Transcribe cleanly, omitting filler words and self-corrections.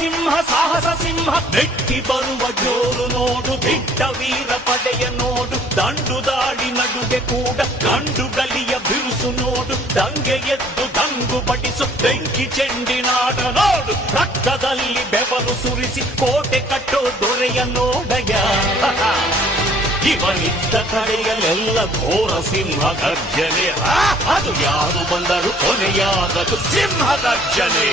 ಸಿಂಹ ಸಾಹಸ ಸಿಂಹ ಮೆಟ್ಟಿ ಬರುವ ಜೋರು ನೋಡು, ದಿಟ್ಟ ವೀರ ಪಡೆಯ ನೋಡು, ದಂಡು ದಾಳಿ ನಡುವೆ ಕೂಡ ಗಂಡು ಗಲಿಯ ಬಿರುಸು ನೋಡು, ದಂಗೆ ಎದ್ದು ದಂಗು ಬಡಿಸು ಬೆಂಕಿ ಚೆಂಡಿನಾಡ ನೋಡು, ರಕ್ತದಲ್ಲಿ ಬೆವರು ಸುರಿಸಿ ಕೋಟೆ ಕಟ್ಟೋ ದೊರೆಯ ನೋಡಯ. ಇವನಿದ್ದ ಕಡೆಯಲ್ಲೆಲ್ಲ ಘೋರ ಸಿಂಹ ಗರ್ಜನೆ, ಅದು ಯಾರು ಬಂದರು ಕೊನೆಯಾದರು ಸಿಂಹ ಗರ್ಜನೆ.